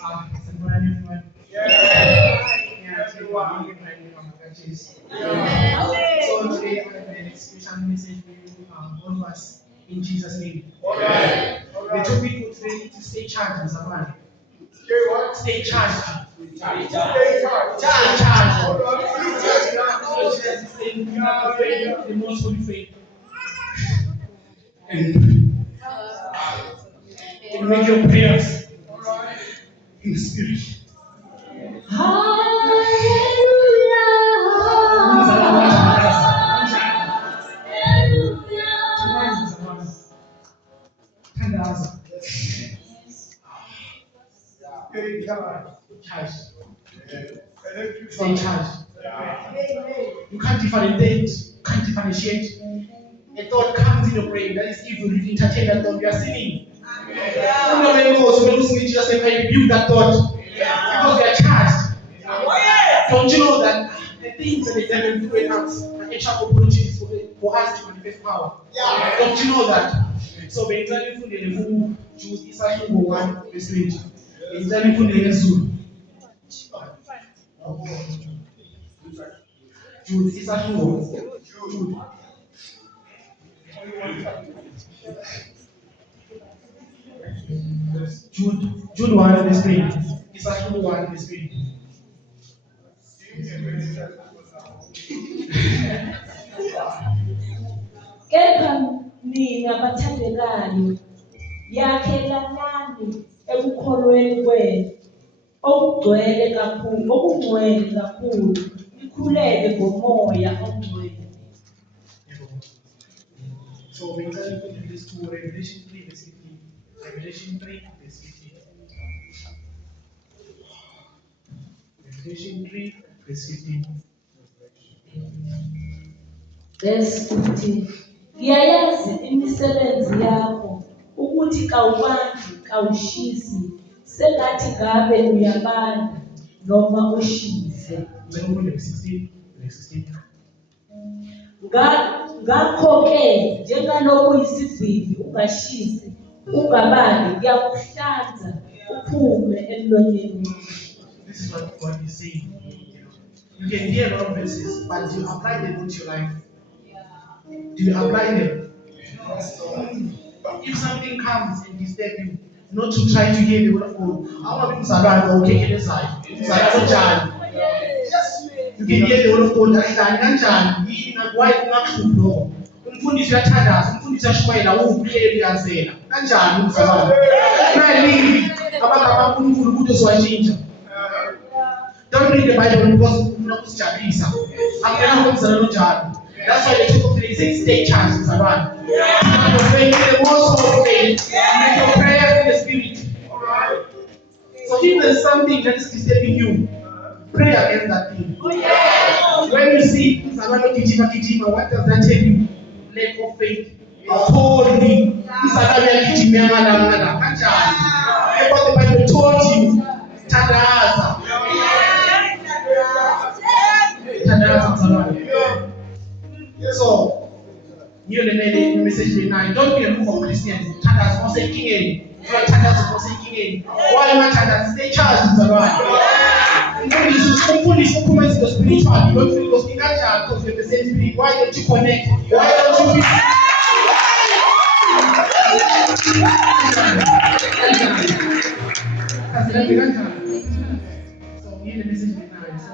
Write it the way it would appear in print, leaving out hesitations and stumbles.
Sanibona everyone. So today I have an special message for you, all of us, in Jesus' name. The topic for today is to stay charged, Zamani. Stay charged. Stay charged. The most holy faith. And make your prayers in the spirit. Charged. Stay charged. You can't differentiate. You can't differentiate. A thought comes in your brain that is evil. You entertain that thought. You are sinning. You know when it goes, when you see Jesus, and rebuke that thought because they are charged. Don't you know that the things that the devil do in us are actual opportunities for us to manifest power? Don't you know that? So when you tell me the who Jude is actually 1 verse 20. When you tell me the Zulu. Jude is actually Jude 1 verse 20. It's actually 1 verse 20. Kepha mina bathandekayo yakhelanani ekukholweni kwenu okungcwele kakhulu ikhuleke ngomoya ongcwele. So we turn to this to Revelation 3 verse 15. Revelation 3 verse 15. Revelation 3 verse 15. Verse 15. Ngiyayazi imisebenzi yakho ukuthi kawubandi kawushisi sengathi ngabe uyabanda noma ushise. Verse 16. Verse 16. Ngakho-ke njengalokhu yisivili ungashisi ungabandi ngiyakuhlanza uphume emlonyeni. This is what God is saying. You can hear a lot of verses, but do you apply them to your life? Do you apply them? If something comes and disturbs you, not to try to hear the word of God. I want people to say, okay, get inside. You can hear the word of God. Why not? Umfundisi uyathandaza, umfundisi uyashwela, uwuphile uyazela. Kanjani umzalwane? Ungalindi amagama kaNkulunkulu ukuthi uzowashintsha. Don't read the Bible because ufuna kusijabulisa. Akuyena umzalwane onjalo. That's why the topic of today says stay charged, mzalwane. Your faith in the most holy faith. Make your prayers in the spirit. So if there's something that is disturbing you, pray against that thing. When you see mzalwane kijima, what does that tell you? Lack of faith. Holy. Mzalwane yakijima ngala kanjani? What the Bible told you, tandaza. Tandaza mzalwane. So, you the message tonight. Don't be a move of Christians. Tandaza for saying Tandaza for saying why am I tandaza? Stay charged mzalwane. Umfundisi uphuma izinto spiritual. You don't feel those things kanjani because you're the same spirit. Why don't you connect? Why don't you be? So, hear the message tonight. So,